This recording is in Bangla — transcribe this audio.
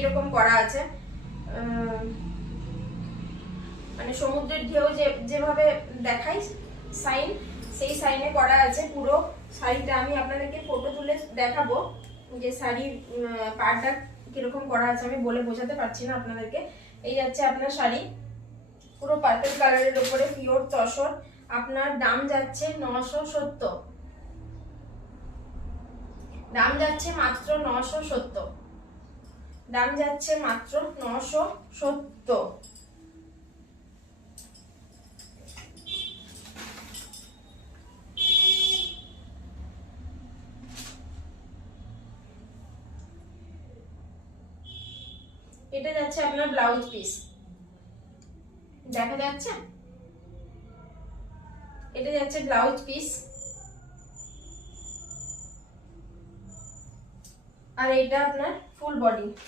কীরকম করা আছে। মানে সমুদ্রের ঢেউ যেভাবে দেখাই সাইন সেই সাইনে করা আছে পুরো শাড়িটা। আমি আপনাদেরকে ফটো তুলে দেখাবো যে শাড়ির পাড়টা কীরকম করা আছে। আমি বলে বোঝাতে পারছি না আপনাদেরকে। এই যাচ্ছে আপনার শাড়ি। পুরো পার্পেল কালারের উপরে পিওর তসর। আপনার দাম যাচ্ছে নশো সত্তর। দাম যাচ্ছে মাত্র নশো সত্তর। দাম যাচ্ছে মাত্র নশো সত্তর। এটা যাচ্ছে আপনার ব্লাউজ পিস। দেখা যাচ্ছে? এটা যাচ্ছে ব্লাউজ পিস। আর এটা আপনার ফুল বডি।